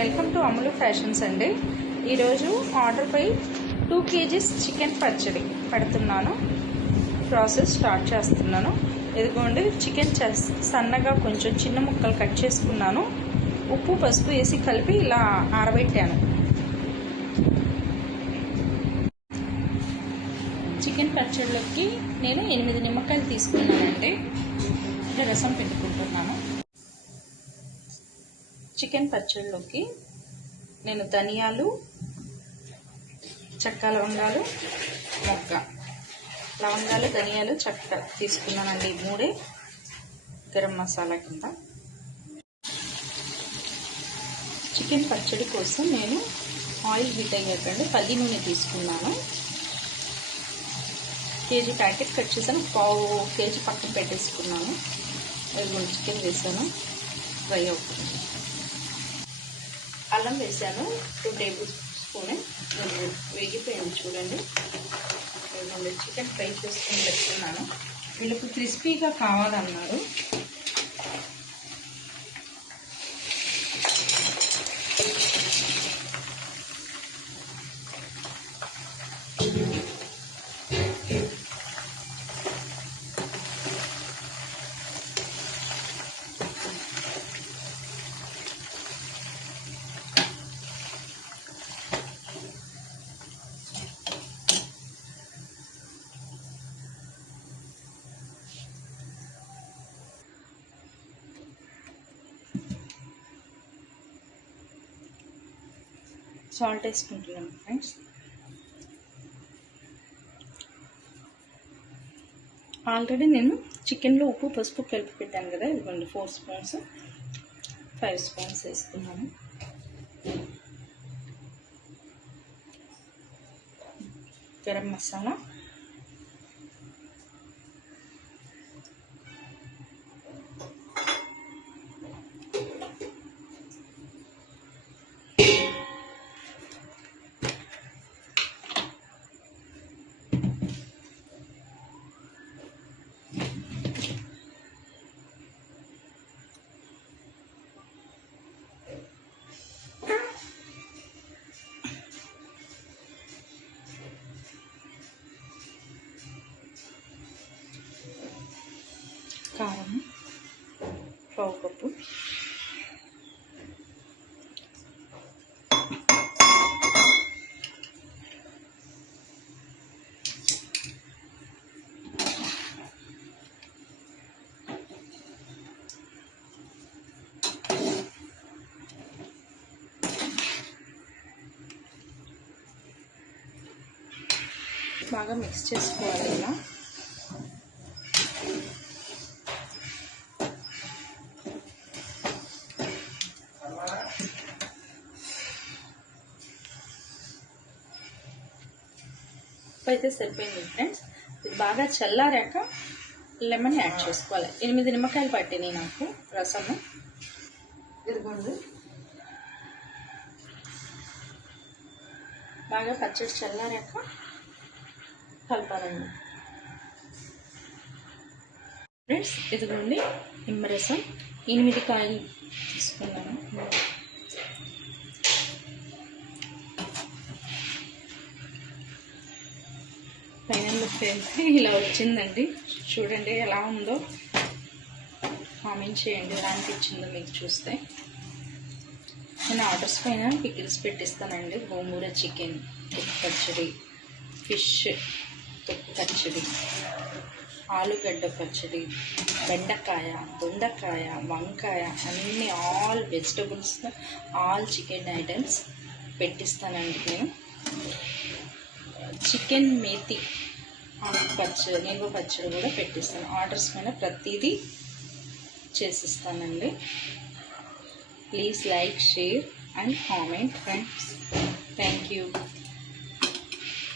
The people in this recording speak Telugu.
వెల్కమ్ టు అమలు ఫ్యాషన్స్ అండి. ఈరోజు ఆర్డర్పై 2 kgs చికెన్ పచ్చడి పెడుతున్నాను. ప్రాసెస్ స్టార్ట్ చేస్తున్నాను. ఇదిగోండి, చికెన్ సన్నగా కొంచెం చిన్న ముక్కలు కట్ చేసుకున్నాను. ఉప్పు పసుపు వేసి కలిపి ఇలా ఆరబెట్టాను. చికెన్ పచ్చడిలోకి నేను 8 నిమ్మకాయలు తీసుకున్నానండి. రసం పెట్టుకుంటున్నాను. చికెన్ పచ్చడిలోకి నేను ధనియాలు, చెక్క, లవంగాలు, ధనియాలు, చెక్క తీసుకున్నానండి. 3 గరం మసాలా కింద. చికెన్ పచ్చడి కోసం నేను ఆయిల్ హీట్ అయ్యాకండి 10 నూనె తీసుకున్నాను. కేజీ ప్యాకెట్ కట్ చేశాను. 1/2 kg పక్కన పెట్టేసుకున్నాను. 2 చికెన్ వేసాను, ఫ్రై అవుతుంది. అల్లం వేసాను 2 టేబుల్ స్పూన్. వేగిపోయింది చూడండి. చికెన్ ఫ్రై చేసుకొని పెట్టుకున్నాను. వీళ్ళకి క్రిస్పీగా కావాలన్నారు. సాల్ట్ వేసుకుంటున్నాను ఫ్రెండ్స్. ఆల్రెడీ నేను చికెన్లో ఉప్పు పసుపు కలిపి పెట్టాను కదా. ఇదిగోండి 4 స్పూన్స్, 5 స్పూన్స్ వేసుకున్నాను. గరం మసాలా, కారం 1/2 కప్పు, బాగా మిక్స్ చేసుకోవాలి. ఇలా అయితే సరిపోయింది ఫ్రెండ్స్. ఇది బాగా చల్లారాక లెమన్ యాడ్ చేసుకోవాలి. 8 నిమ్మకాయలు పట్టినాయి నాకు రసము. ఇదిగోండి, బాగా పచ్చడి చల్లారాక కలపాలండి ఫ్రెండ్స్. ఇదిగోండి, నిమ్మరసం 8 కాయలు తీసుకున్నాను. ఫైనల్ లుక్ అయితే ఇలా వచ్చిందండి. చూడండి ఎలా ఉందో, కామెంట్ చేయండి ఎలా అనిపించిందో మీకు చూస్తే. నేను ఆర్డర్స్ పైన పికిల్స్ పెట్టిస్తానండి. గోంగూర చికెన్ తొక్కు పచ్చడి, ఫిష్ తొక్కు పచ్చడి, ఆలుగడ్డ పచ్చడి, బెండకాయ, దొండకాయ, వంకాయ, అన్ని all vegetables, all chicken items పెట్టిస్తానండి నేను. చికెన్ మేతి పచ్చడి, నిల్వ పచ్చడి కూడా పెట్టిస్తాను. ఆర్డర్స్ పైన ప్రతిదీ చేసిస్తానండి. Please like, share and comment friends. Thank you.